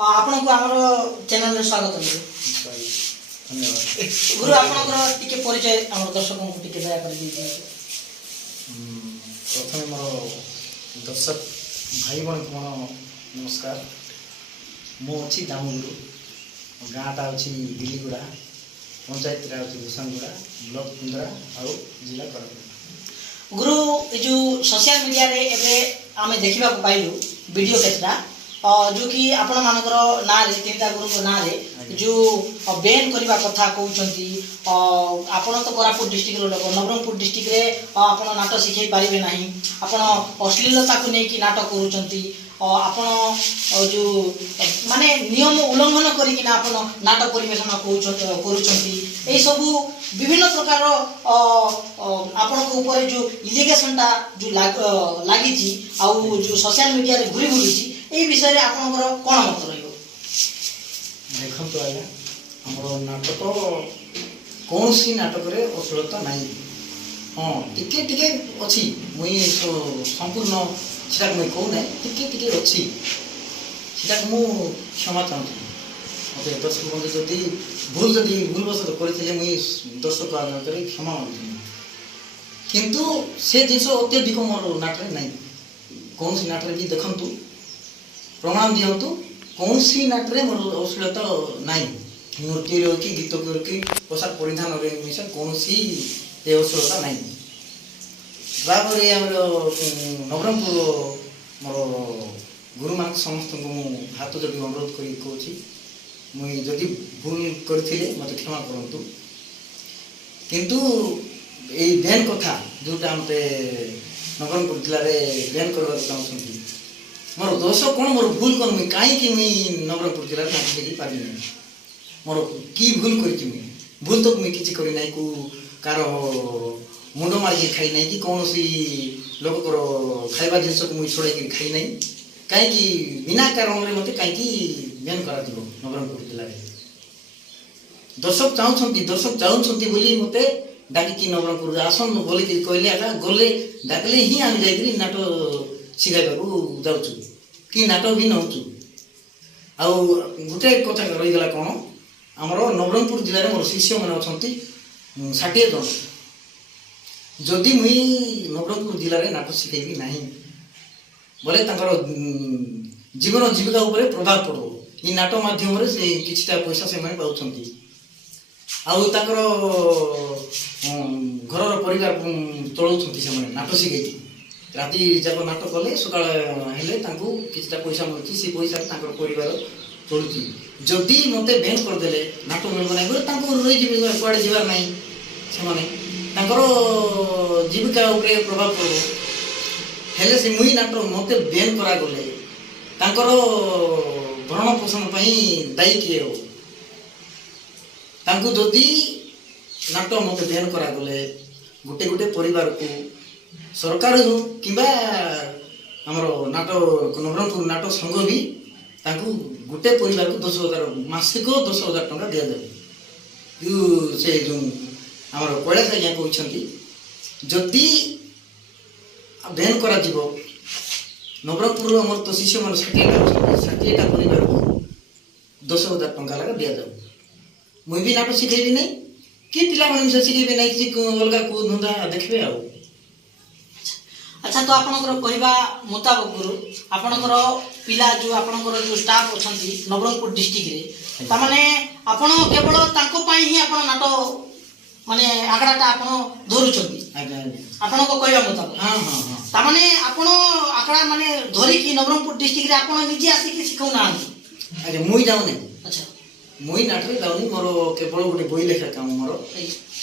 आपन को हमर चैनल रे स्वागत है धन्यवाद गुरु आपनकर टिके परिचय हमर दर्शकों को टिके दया कर दीजिए। प्रथम मोर दर्शक भाई बहन को नमस्कार। मु अच्छी दामुगुरु गाँटा अच्छी दिल्लीगुड़ा पंचायत भूषणगुड़ा ब्लॉक कुंदरा और जिला कोरापुट। गुरु जो सोशल मीडिया रे एबे आमे देखिबा को पाइलु वीडियो केतरा जो कि आपण मानकर ना रे तीनटा गुरु को ना रे जो बैन करबा कथा कहउचंती आपण तो कोरापुट डिस्ट्रिक्ट रो लोक नवरंगपुर डिस्ट्रिक्ट रे आपण नाटक सिखै पारिबे नाही आपण अश्लीलता को नै कि नाटक करूचंती आपण जो माने नियम उल्लंघन करी कि ना आपण नाटक परिवेषण करूचंती ए सब विभिन्न प्रकार आपण को ऊपर जो इलिगेशनटा जो लागि छी आ जो सोशल मीडिया रे घुरी बुलुची ए विषय रे आपनकर कोन मत रहियो? देखम तो आया हमरो नाटक कौन सी नाटक रे अश्लीलता नाही। हां टिके टिके अछि मुई तो संपूर्ण छिटा मुई कहू नै टिके टिके अछि छिटा मु क्षमा चाहूँ मते दर्शक बंधु जदि भूल बस करथिले मुई दर्शक आगे करे क्षमा मांगू किंतु से जिंस अत्यधिक मोर नाटक नाही। कौन सी नाटक भी देखंतु प्रमाण दियंतु कौन सी नाटक मोर अश्लीलता नाही। नृत्य रे कि गीत के पोशाक परिधान रे मिशन कौन सी ए अश्लीलता नाही। बाबरे हमर नवरंगपुर मोर गुरु मान समस्त को हाथ जोड़ी अनुरोध करी कहूची मुई जदि भूल करथिले मते क्षमा करंतु किंतु ए बैन कथा जोटा मते नवरंगपुर जिला रे बैन करबा चाहउछंती मोर दोष कोन मोर भूल कोन मुई काई कि मुई नवरंगपुर जिला रे नाटक देखि पारि नै मोर की भूल करिछि मुई भूल तो मुई किछि करि नै को कार मुंड मारी खाई नै कि कोनोसी लोक करो खाइबा जिंस को मुई छोड़ै कि खाई नै काई कि बिना कारण रे मते काई कि बैन करा दिबो नवरंगपुर जिला रे दर्शक चाहउछंती बोली मते डाकी कि नवरंगपुर आसन बोली कि कहले आका गले डाकले ही आम जाइकरी नाटक सिखाइबा को जाउछु कि नाटक भी नउछु। आ गुटे कथा रही गला कोन हमरो नवरंगपुर जिल्ला रे मोर शिष्य मन अछंती 60 जन जदि मुई नवरंगपुर जिल्ला रे नाटक सिखाइबी नाही बोले तांकर जीवन जीविका ऊपर प्रभाव पड़ो ई नाटक माध्यम रे से किछटा पैसा से माने पाउछंती आउ तांकर घर परिवार चलाउछंती से माने नाटक सिखाइकी राति जाक नाटक कले सकाळ हेले तांको किछटा पैसा मिलुची से पैसा तांकर परिवार चलुची। जदि मते बैन कर देले नाटक मिल बनाइ बोले तांको रही जीव कुआडे जीवार नाही से माने तांकर जीविका ऊपर प्रभाव पड़ो हेले से मुई नाटक मते बैन करा गले तांकर भरण पोषण पई दायी किए हो तांको जदि नाटक मते बैन करा गले गुटे गुटे परिवार को सरकार हो किबा हमरो नाटक नवरंगपुर नाटक संघ भी तांको गुटे परिवार को 10,000 मासिक 10,000 टका दिया जाय यू से जो हमरो कैलाश आज्ञा कहउछंती जदि बैन करा जीवो नवरंगपुर हमर तो शिष्य मन 60 टा परिवार को 10,000 टका लगा दिया जाय मुई भी नाटक सिखेबी नै कि पिला मन से सिखेबी नै कि अलगा को धंदा देखबे आ। अच्छा तो आपनकर कहबा मुताबिक गुरु आपनकर पिला जो आपनकर जो स्टाफ अछंती नवरंगपुर डिस्ट्रिक्ट रे ता माने आपण केवल तांको पई ही आपण नाटक माने आगडाटा आपण धरुचंती आज्ञा आपनको कहबा मुताबिक हां हां हां ता माने आपण आगडा माने धरि कि नवरंगपुर डिस्ट्रिक्ट रे आपण निजे आसी कि सिखौ ना अरे मुई जाउ नै। अच्छा मुई नाटक जाउनी मोर केवल गोटे बोई लेखा काम मोर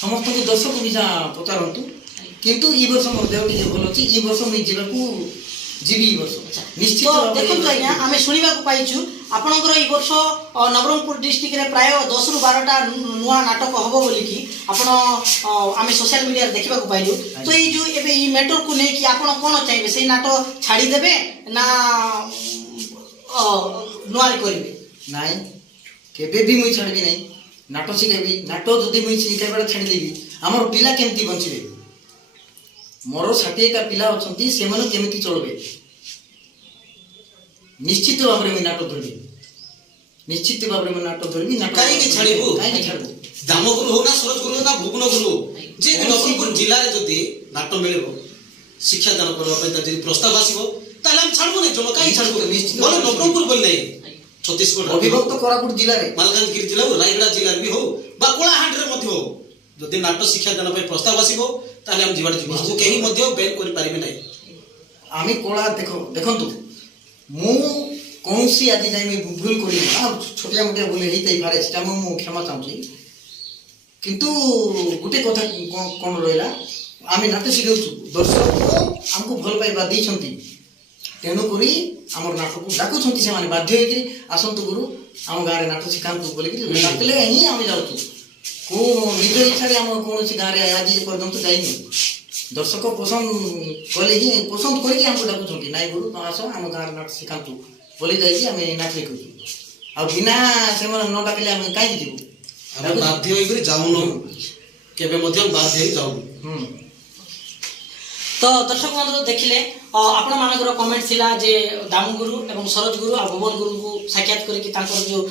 समस्त को दर्शक भी जा पचारंतु किंतु ई वर्ष मोर देह टिके भल अछि ई वर्ष मुई जीवा को जीवी ई वर्ष निश्चित देखो तो आज्ञा आमे सुनिबा को पाइछु आपनकर ई वर्ष नवरंगपुर डिस्ट्रिक्ट रे प्राय 10 रु 12 टा नुवा नाटक हबो बोली कि आपण आमे सोशल मीडिया रे देखिबा को पाइलु तो ई जो एबे ई मैटर को नै कि आपण कोन चाइबे से नाटक छाडी देबे ना नुवा रे करिवे नाही केबे भी मुई छाडबी नाही नाटक सिखेबी नाटक जदि मुई सिखेबा छाडी देबी हमर पिला केमती बंचिबे मोर 60 टा पिला अछंती से मन केमती चलबे निश्चित भाव में नाटक धरबी ନିଶ୍ଚିତ ଭାବରେ ମୁଁ ନାଟକ ଧରିବି। କାହିଁକି ଛାଡ଼ିବୁ? କାହିଁକି ଛାଡ଼ିବୁ? ଦାମଗୁରୁ ହଉ ନା ସରୋଜଗୁରୁ ହଉ ନା ଭୁବନଗୁରୁ ହଉ, ଯେ ନବରଙ୍ଗପୁର ଜିଲ୍ଲାରେ ଯଦି ନାଟ ମିଳିବ ଶିକ୍ଷାଦାନ କରିବା ପାଇଁ ଯଦି ପ୍ରସ୍ତାବ ଆସିବ ତାହେଲେ ଆମେ ଛାଡ଼ିବୁନି ଜମା। କାହିଁକି ଛାଡ଼ିବୁ? ନିଶ୍ଚିତ ଭଲ ନବରଙ୍ଗପୁର ବୋଲି ନାହିଁ, ଛତିଶଗଡ଼ ଅବିଭକ୍ତ କୋରାପୁଟ ଜିଲ୍ଲାରେ, ମାଲକାନଗିରି ଜିଲ୍ଲା ହଉ, ରାୟଗଡ଼ା ଜିଲ୍ଲାରେ ବି ହଉ ବା କଳାହାଣ୍ଡିରେ ମଧ୍ୟ ହଉ, ଯଦି ନାଟ ଶିକ୍ଷାଦାନ ପାଇଁ ପ୍ରସ୍ତାବ ଆସିବ ତାହେଲେ ଆମେ ଯିବାଟା ଯିବୁ। ଆମକୁ କେହି ମଧ୍ୟ ବେନ୍ କରିପାରିବେ ନାହିଁ। ଆମେ କଳା ଦେଖନ୍ତୁ, ମୁଁ କୌଣସି ଆଜି ଯାଇ ଭୁଲ କରିନି, ଛୋଟିଆ ମୋଟିଆ ଭୁଲ ହେଇଥାଇପାରେ, ସେଟା ମୁଁ କ୍ଷମା ଚାହୁଁଛି। କିନ୍ତୁ ଗୋଟେ କଥା କ'ଣ ରହିଲା, ଆମେ ନାଟ ଶିଖାଉଛୁ, ଦର୍ଶକ ଆମକୁ ଭଲ ପାଇବା ଦେଇଛନ୍ତି, ତେଣୁକରି ଆମର ନାଟକୁ ଡାକୁଛନ୍ତି ସେମାନେ ବାଧ୍ୟ ହେଇକି ଆସନ୍ତୁ ଗୁରୁ ଆମ ଗାଁରେ ନାଟ ଶିଖାନ୍ତୁ ବୋଲିକି ଡାକିଲେ ହିଁ ଆମେ ଯାଉଛୁ। ନିଜ ଇଚ୍ଛାରେ ଆମ କୌଣସି ଗାଁରେ ଆଜି ପର୍ଯ୍ୟନ୍ତ ଯାଇନି। ଦର୍ଶକ ପସନ୍ଦ କଲେ ହିଁ ପସନ୍ଦ କରିକି ଆମକୁ ଡାକୁଛନ୍ତି, ନାଇଁ ଗୁରୁ ତ ଆସ ଆମ ଗାଁରେ ନାଟ ଶିଖାନ୍ତୁ ବୋଲି ଯାଇକି ଆମେ ନାଟ ଶିଖୁଛୁ। ଆଉ ବିନା ସେମାନେ ନ ଡାକିଲେ ଆମେ କାହିଁକି ଯିବୁ? ଆମେ ବାଧ୍ୟ ହେଇକରି ଯାଉନୁ, କେବେ ମଧ୍ୟ ବାଧ୍ୟ ହେଇ ଯାଉନୁ। ତ ଦର୍ଶକ ବନ୍ଧୁ ଦେଖିଲେ ଆପଣମାନଙ୍କର କମେଣ୍ଟ ଥିଲା ଯେ ଦାମଗୁରୁ ଏବଂ ସରୋଜ ଗୁରୁ ଆଉ ଭୁବନ ଗୁରୁଙ୍କୁ ସାକ୍ଷାତ କରିକି ତାଙ୍କର ଯେଉଁ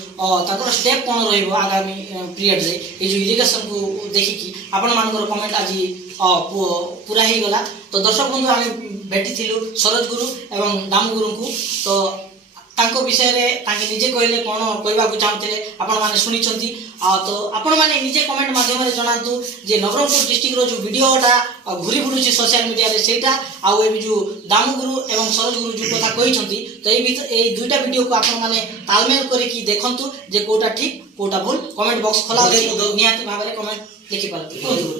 ତାଙ୍କର ଷ୍ଟେପ୍ କ'ଣ ରହିବ ଆଗାମୀ ପିରିୟଡ଼ରେ ଏଇ ଯେଉଁ ଇରିଗେସନକୁ ଦେଖିକି ଆପଣମାନଙ୍କର କମେଣ୍ଟ ଆଜି ପୁରା ହେଇଗଲା। ତ ଦର୍ଶକ ବନ୍ଧୁ ଆମେ ଭେଟିଥିଲୁ ସରୋଜ ଗୁରୁ ଏବଂ ଦାମଗୁରୁଙ୍କୁ। ତ ତାଙ୍କ ବିଷୟରେ ତାଙ୍କେ ନିଜେ କହିଲେ କ'ଣ କହିବାକୁ ଚାହୁଁଥିଲେ ଆପଣମାନେ ଶୁଣିଛନ୍ତି। ତ ଆପଣମାନେ ନିଜେ କମେଣ୍ଟ ମାଧ୍ୟମରେ ଜଣାନ୍ତୁ ଯେ ନବରଙ୍ଗପୁର ଡିଷ୍ଟ୍ରିକ୍ଟର ଯେଉଁ ଭିଡ଼ିଓଟା ଘୁରି ବୁଲୁଛି ସୋସିଆଲ ମିଡ଼ିଆରେ ସେଇଟା ଆଉ ଏବେ ଯେଉଁ ଦାମଗୁରୁ ଏବଂ ସରୋଜ ଗୁରୁ ଯେଉଁ କଥା କହିଛନ୍ତି, ତ ଏଇ ଦୁଇଟା ଭିଡ଼ିଓକୁ ଆପଣମାନେ ତାଲମେଲ କରିକି ଦେଖନ୍ତୁ ଯେ କେଉଁଟା ଠିକ୍ କେଉଁଟା ଭୁଲ। କମେଣ୍ଟ ବକ୍ସ ଖୋଲା ଅଛି, ନିହାତି ଭାବରେ କମେଣ୍ଟ ଲେଖିପାରନ୍ତି।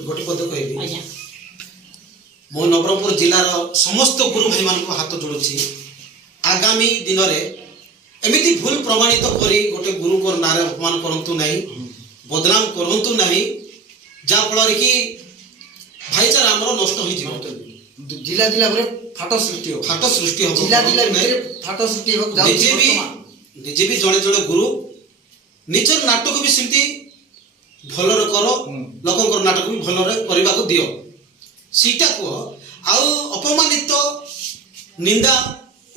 ଗୋଟେ ପଦ କହିବି, ଆଜ୍ଞା, ମୁଁ ନବରଙ୍ଗପୁର ଜିଲ୍ଲାର ସମସ୍ତ ଗୁରୁ ଭାଇମାନଙ୍କୁ ହାତ ଯୋଡ଼ୁଛି, ଆଗାମୀ ଦିନରେ ଏମିତି ଭୁଲ ପ୍ରମାଣିତ କରି ଗୋଟେ ଗୁରୁଙ୍କ ନାଁରେ ଅପମାନ କରନ୍ତୁ ନାହିଁ, ବଦନାମ କରନ୍ତୁ ନାହିଁ, ଯାହାଫଳରେ କି ଭାଇଚାରା ଆମର ନଷ୍ଟ ହୋଇଯିବ। ଜିଲ୍ଲା ପରେ ଫାଟ ସୃଷ୍ଟି ହେବ, ଫାଟ ସୃଷ୍ଟି ହେବ, ଜିଲ୍ଲା ଭିତରେ ଫାଟ ସୃଷ୍ଟି ହେବାକୁ ଯାଉଛି। ନିଜେ ବି ଜଣେ ଜଣେ ଗୁରୁ ନିଜର ନାଟକ ବି ସେମିତି ଭଲରେ କର, ଲୋକଙ୍କର ନାଟକ ବି ଭଲରେ କରିବାକୁ ଦିଅ, ସେଇଟା କୁହ। ଆଉ ଅପମାନିତ ନିନ୍ଦା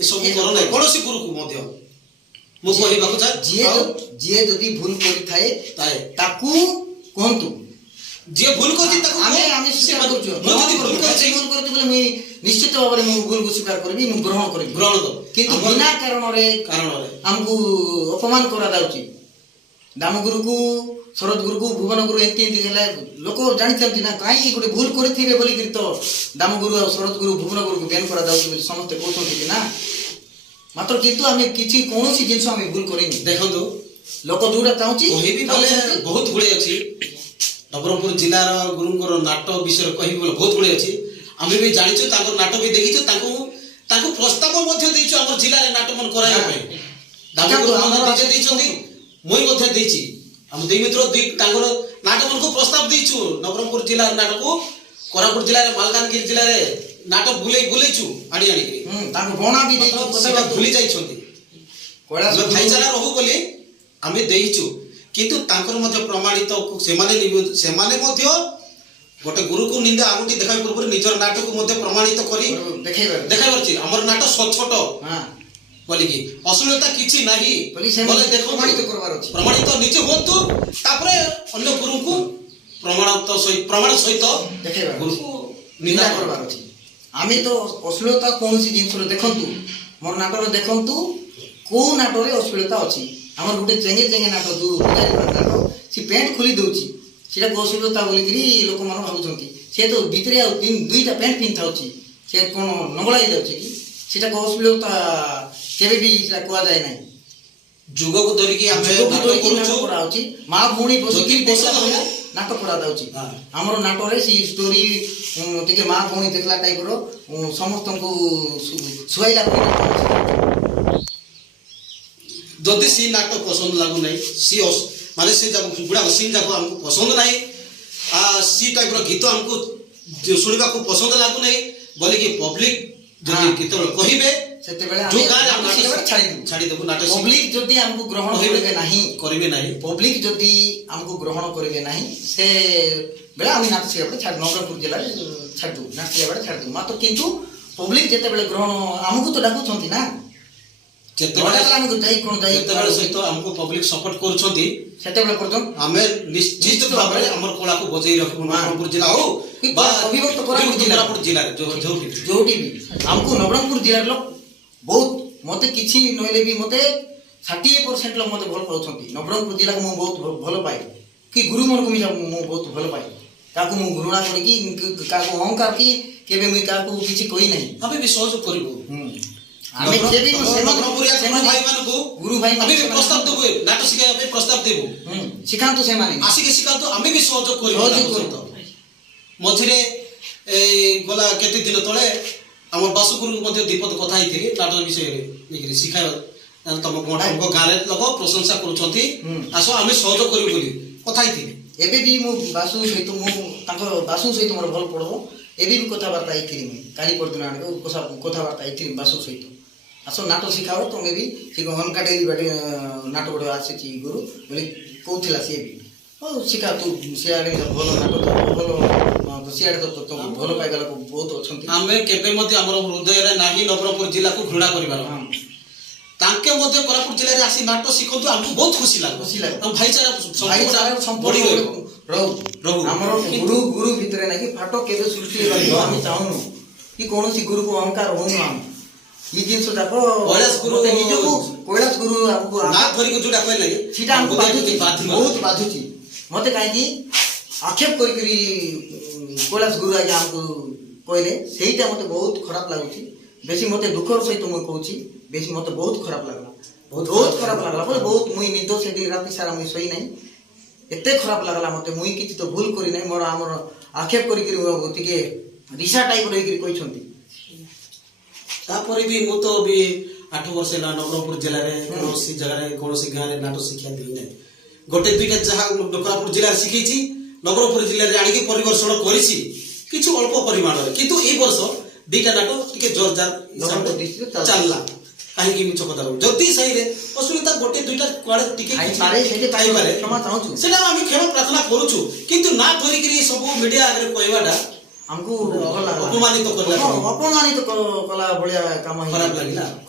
ଏସବୁ କର ନାହିଁ କୌଣସି ଗୁରୁକୁ ମଧ୍ୟ ମୁଁ କହିବାକୁ ଚାହେଁ। ଯିଏ ଯଦି ଭୁଲ କରିଥାଏ ତାକୁ କୁହନ୍ତୁ, ଯିଏ ଭୁଲ କରିଛି ତାକୁ ଆମେ ସ୍ୱୀକାର କରୁଛୁ। ଭୁଲ କରିଛି ବୋଲେ ମୁଁ ନିଶ୍ଚିତ ଭାବରେ ମୁଁ ଭୁଲକୁ ସ୍ୱୀକାର କରିବି, ମୁଁ ଗ୍ରହଣ କରିବି। କିନ୍ତୁ ବିନା କାରଣରେ ଆମକୁ ଅପମାନ କରାଯାଉଛି। ଦାମଗୁରୁକୁ, ସରୋଜ ଗୁରୁକୁ, ଭୁବନ ଗୁରୁ ଏମିତି ହେଲେ ଲୋକ ଜାଣିଛନ୍ତି ନା, କାହିଁକି ଗୋଟେ ଭୁଲ କରିଥିବେ ବୋଲିକିରି ତ ଦାମଗୁରୁ ଆଉ ସରୋଜ ଗୁରୁ, ଭୁବନ ଗୁରୁକୁ ବ୍ୟାନ୍ କରାଯାଉଛି ବୋଲି ସମସ୍ତେ କହୁଛନ୍ତି କି ନା। ମାତ୍ର କିନ୍ତୁ ଆମେ କିଛି କୌଣସି ଜିନିଷ ଆମେ ଭୁଲ କରିନି। ଦେଖନ୍ତୁ, ଲୋକ ଯୋଉଟା ଚାହୁଁଛି କହିବି ବୋଲେ ବହୁତ ଗୁଡ଼େ ଅଛି। ନବରଙ୍ଗପୁର ଜିଲ୍ଲାର ଗୁରୁଙ୍କର ନାଟ ବିଷୟରେ କହିବି ବୋଲେ ବହୁତ ଗୁଡ଼େ ଅଛି। ଆମେ ବି ଜାଣିଛୁ, ତାଙ୍କର ନାଟ ବି ଦେଖିଛୁ, ତାଙ୍କୁ ପ୍ରସ୍ତାବ ମଧ୍ୟ ଦେଇଛୁ ଆମର ଜିଲ୍ଲାରେ ନାଟ ମନ କରାଇବା ପାଇଁ। ଦାମଗୁରୁ ନିଜେ ଦେଇଛନ୍ତି, ମୁଁ ମଧ୍ୟ ଦେଇଛି। ଆମ ଦୁଇ ମିତ୍ର ତାଙ୍କର ନାଟ ମାନଙ୍କୁ ପ୍ରସ୍ତାବ ଦେଇଛୁ। ନବରଙ୍ଗପୁର ଜିଲ୍ଲାର ନାଟକୁ କୋରାପୁଟ ଜିଲ୍ଲାରେ, ମାଲକାନଗିରି ଜିଲ୍ଲାରେ ନାଟ ବୁଲେଇଛୁ ଆଣିକି ତାଙ୍କୁ ବଣା ବି ଭୁଲି ଯାଇଛନ୍ତି। ଭାଇଚାରା ରହୁ ବୋଲି ଆମେ ଦେଇଛୁ, କିନ୍ତୁ ତାଙ୍କର ମଧ୍ୟ ପ୍ରମାଣିତ ସେମାନେ ମଧ୍ୟ ଗୋଟେ ଗୁରୁକୁ ନିନ୍ଦା ଆଙ୍ଗୁଠି ଦେଖାଇବା ପୂର୍ବରୁ ନିଜର ନାଟକୁ ମଧ୍ୟ ପ୍ରମାଣିତ କରି ଦେଖାଇବାର। ଆମର ନାଟ ସଚ୍ଚୋଟ ବୋଲିକି ଅଶ୍ଳୀଳତା କିଛି ନାହିଁ ପ୍ରମାଣିତ ନିଜେ ହୁଅନ୍ତୁ, ତାପରେ ଅନ୍ୟ ଗୁରୁଙ୍କୁ ପ୍ରମାଣ ସହିତ ଗୁରୁକୁ ନିନ୍ଦା କରିବାର ଅଛି। ଆମେ ତ ଅଶ୍ଳୀଳତା କୌଣସି ଜିନିଷରେ ଦେଖନ୍ତୁ, ମୋର ନାଟରେ ଦେଖନ୍ତୁ କୋଉ ନାଟରେ ଅଶ୍ଳୀଳତା ଅଛି। ଆମର ଗୋଟେ ଚେଙ୍ଗେ ନାଟ, ଯୋଉ ନାଟ ସେ ପ୍ୟାଣ୍ଟ ଖୋଲି ଦଉଛି, ସେଟାକୁ ଅଶ୍ଳୀଳତା ବୋଲିକିରି ଲୋକମାନେ ଭାବୁଛନ୍ତି। ସେ ତ ଭିତରେ ଆଉ ଦୁଇଟା ପ୍ୟାଣ୍ଟ ପିନ୍ଧିଥାଉଛି, ସେ କ'ଣ ନଙ୍ଗଳା ହେଇଯାଉଛି କି? ସେଟାକୁ ଅଶ୍ଳୀଳତା କେବେ ବି ସେଟା କୁହାଯାଏ ନାହିଁ। ଯୁଗକୁ ଧରିକି ଆମେ କରାଯାଉଛି, ମା ଭଉଣୀ ବସିକି ନାଟ କରାଯାଉଛି। ଆମର ନାଟରେ ସେ ଷ୍ଟୋରି ଟିକେ ମା ଭଉଣୀ ଦେଖିଲା ଟାଇପର ସମସ୍ତଙ୍କୁ ଶୁଆଇଲା ପରି। ଯଦି ସେ ନାଟ ପସନ୍ଦ ଲାଗୁନାହିଁ, ମାନେ ସେ ଗୁଡ଼ାକ ସିନ୍ ଯାକ ଆମକୁ ପସନ୍ଦ ନାହିଁ, ସି ଟାଇପ୍ର ଗୀତ ଆମକୁ ଶୁଣିବାକୁ ପସନ୍ଦ ଲାଗୁନାହିଁ ବୋଲିକି ପବ୍ଲିକ ଯଦି କେତେବେଳେ କହିବେ, ସେତେବେଳେ ଛାଡ଼ିଦେବୁ ନାଟ। ପବ୍ଲିକ ଯଦି ଆମକୁ ଗ୍ରହଣ କରିବେ ନାହିଁ, ପବ୍ଲିକ ଯଦି ଆମକୁ ଗ୍ରହଣ କରିବେ ନାହିଁ, ସେ ବେଳେ ଆମେ ନାଟ ଶିଖିବା ବେଳେ ନବରଙ୍ଗପୁର ଜିଲ୍ଲାରେ ଛାଡ଼ିଦେବୁ, ନାଟ ଶିଖିବା ବେଳେ ଛାଡ଼ିଦେବୁ। ମାତ୍ର କିନ୍ତୁ ପବ୍ଲିକ ଯେତେବେଳେ ଗ୍ରହଣ ଆମକୁ ତ ଡାକୁଛନ୍ତି ନା, ଯେତେବେଳେ ସହିତ ଆମକୁ ପବ୍ଲିକ ସପୋର୍ଟ କରୁଛନ୍ତି ସେତେବେଳେ କରୁଛ ଆମେ ନିଶ୍ଚିତ ଭାବରେ ଆମର କଳାକୁ ବଜେଇ ରଖିବୁ ନବରଙ୍ଗପୁର ଜିଲ୍ଲା ହଉ ବା ଅବିଭକ୍ତ କୋରାପୁଟ ଜିଲ୍ଲାରେ ଯୋଉଠି ବି ଆମକୁ ନବରଙ୍ଗପୁର ଜିଲ୍ଲାର ଲୋକ ବହୁତ ମତେ କିଛି ନହେଲେ ବି ମତେ 60% ଲୋକ ମତେ ଭଲ ପାଉଛନ୍ତି। ନବରଙ୍ଗପୁର ଜିଲ୍ଲାକୁ ମୁଁ ବହୁତ ଭଲ ପାଏ କି ଗୁରୁମାନଙ୍କୁ ମୁଁ ବହୁତ ଭଲ ପାଏ। କାହାକୁ ମୁଁ ଘୃଣା କରିକି କାହାକୁ ଅହଙ୍କାର କି କେବେ ମୁଇଁ କାହାକୁ କିଛି କହି ନାହିଁ। ଆମେ ବି ସହଯୋଗ କରିବୁ। ଆମେ କେବେ ଗୁରୁ ଭାଇ ଆମେ ବି ପ୍ରସ୍ତାବ ଦେବୁ ନାଟ ଶିଖାଇବା ପାଇଁ ପ୍ରସ୍ତାବ ଦେବୁ ଶିଖାନ୍ତୁ ସେମାନେ ଆସିକି ଶିଖାନ୍ତୁ ଆମେ ବି ସହଯୋଗ କରିବୁ। ମଝିରେ ଗଲା କେତେ ଦିନ ତଳେ ଆମର ବାସୁଗୁରୁଙ୍କୁ ମଧ୍ୟ ଦୀପଦ କଥା ହେଇଥିଲି ନାଟ ବିଷୟରେ ନେଇକିରି ଶିଖାଇବା ତମ ଗାଁରେ ଲୋକ ପ୍ରଶଂସା କରୁଛନ୍ତି ଆସ ଆମେ ସହଯୋଗ କରିବୁ ବୋଲି କଥା ହେଇଥିଲି। ଏବେ ବି ମୁଁ ବାସୁ ସହିତ ତାଙ୍କ ବାସୁ ସହିତ ମୋର ଭଲ ପଡ଼ିବ। ଏବେ ବି କଥାବାର୍ତ୍ତା ହେଇଥିଲି ମୁଇଁ କାଲି ପରଦିନ ଆଣିକି କଥାବାର୍ତ୍ତା ହେଇଥିଲି ବାସୁ ସହିତ ଆସ ନାଟ ଶିଖାଅ ତମେ ବି ସେ ହନକାଟେରୀ ବାଟେ ନାଟ ଗୋଟେ ଆସିଛି ଗୁରୁ ବୋଲି କହୁଥିଲା ସିଏ ବି ହଉ ଶିଖା ତୁ ସିଆଡ଼େ ଭଲ ନାଟ ଭଲ ସିଆଡ଼େ ତ ଭଲ ପାଇବା ଲୋକ ବହୁତ ଅଛନ୍ତି। ଆମେ କେବେ ମଧ୍ୟ ଆମର ହୃଦୟରେ ନାହିଁ ନବରଙ୍ଗପୁର ଜିଲ୍ଲାକୁ ଘୃଣା କରିବାର ତାଙ୍କେ ମଧ୍ୟ କୋରାପୁଟ ଜିଲ୍ଲାରେ ଆସି ନାଟ ଶିଖନ୍ତୁ ଆମକୁ ବହୁତ ଖୁସି ଲାଗେ ଭାଇଚାରା ରହୁ ଆମର ଗୁରୁ ଭିତରେ ନାଇଁ ଫାଟ କେବେ ସୃଷ୍ଟି ହେବାକୁ ଆମେ ଚାହୁଁନୁ କି କୌଣସି ଗୁରୁକୁ ଅହଙ୍କାର ହଉନୁ। ଆମେ এই ଜିନିଷ ଯାକ ନିଜକୁ କୈଳାସ ଗୁରୁ ଆମକୁ ସେଇଟା ଆମକୁ ବହୁତ ବାଧୁଛି ମତେ କାହିଁକି ଆକ୍ଷେପ କରିକିରି କୈଳାସ ଗୁରୁ ଆଜ୍ଞା ଆମକୁ କହିଲେ ସେଇଟା ମତେ ବହୁତ ଖରାପ ଲାଗୁଛି। ବେଶୀ ମତେ ଦୁଃଖର ସହିତ ମୁଁ କହୁଛି ବେଶୀ ମତେ ବହୁତ ଖରାପ ଲାଗଲା ବହୁତ ଖରାପ ଲାଗଲା ବହୁତ ମୁଇଁ ନିଦ ସେଠି ରାତି ସାରା ମୁଇଁ ଶୋଇ ନାହିଁ ଏତେ ଖରାପ ଲାଗଲା ମତେ ମୁଇଁ କିଛି ତ ଭୁଲ କରି ନାହିଁ ମୋର ଆମର ଆକ୍ଷେପ କରିକିରି ଟିକେ ରିସା ଟାଇପର ହେଇକିରି କହିଛନ୍ତି। ତାପରେ ବି ମୁଁ ତ ବି 8 ବର୍ଷ ହେଲା ନବରଙ୍ଗପୁର ଜିଲ୍ଲାରେ କୌଣସି ଜାଗାରେ କୌଣସି ଗାଁରେ ନାଟ ଶିକ୍ଷା ଦେଇନାହିଁ। ଗୋଟେ ଦୁଇଟା ଯାହା କୋରାପୁଟ ଜିଲ୍ଲାରେ ଶିଖେଇଛି ନବରଙ୍ଗପୁର ଜିଲ୍ଲାରେ ଆଣିକି ପରିଦର୍ଶନ କରିଛି କିଛି ଅଳ୍ପ ପରିମାଣରେ କିନ୍ତୁ ଏଇ ବର୍ଷ 2ଟା ନାଟ ଟିକେ ଜୋରଦାର ଚାଲିଲା। କାହିଁକି ମିଛ କଥା ରହୁ ଯଦି ସାହିରେ ଅସୁବିଧା ଗୋଟେ ଦୁଇଟା କୁଆଡେ ଟିକେ ଥାଇପାରେ ସେଟା ଆମେ କ୍ଷମା ପ୍ରାର୍ଥନା କରୁଛୁ କିନ୍ତୁ ନା ଧରିକିରି ସବୁ ମିଡିଆ ଆଗରେ କହିବାଟା ଆମକୁ ଅପମାନିତ କଲା ଭଳିଆ କାମ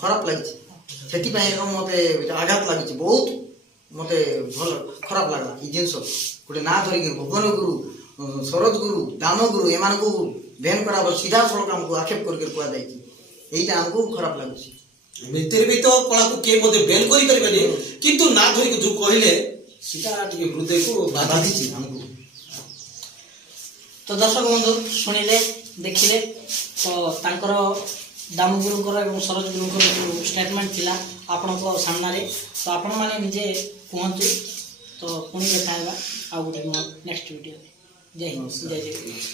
ଖରାପ ଲାଗିଛି। ସେଥିପାଇଁ ମତେ ଆଘାତ ଲାଗିଛି ବହୁତ ମତେ ଭଲ ଖରାପ ଲାଗଲା ଏଇ ଜିନିଷ ଗୋଟେ ନା ଧରିକି ଭୁବନ ଗୁରୁ ଶରଦ ଗୁରୁ ଦାମ ଗୁରୁ ଏମାନଙ୍କୁ ବ୍ୟାନ୍ କରାବ ସିଧାସଳଖ ଆମକୁ ଆକ୍ଷେପ କରିକି କୁହାଯାଇଛି ଏଇଟା ଆମକୁ ଖରାପ ଲାଗୁଛି। ଭିତରେ ବି ତ କଳାକୁ କିଏ ମଧ୍ୟ ବ୍ୟାନ୍ କରିପାରିବେନି କିନ୍ତୁ ନା ଧରିକି ଯୋଉ କହିଲେ ସେଟା ଟିକେ ହୃଦୟକୁ ବାଧିଛି ଆମକୁ। ତ ଦର୍ଶକ ବନ୍ଧୁ ଶୁଣିଲେ ଦେଖିଲେ ତ ତାଙ୍କର ଦାମଗୁରୁଙ୍କର ଏବଂ ସରୋଜ ଗୁରୁଙ୍କର ଯେଉଁ ଷ୍ଟେଟମେଣ୍ଟ ଥିଲା ଆପଣଙ୍କ ସାମ୍ନାରେ ତ ଆପଣମାନେ ନିଜେ କୁହନ୍ତୁ। ତ ପୁଣି ଦେଖା ହେବା ଆଉ ଗୋଟେ ନେକ୍ସଟ ଭିଡ଼ିଓରେ। ଜୟ ହିନ୍ଦ ଜୟ ଜଗନ୍ନାଥ।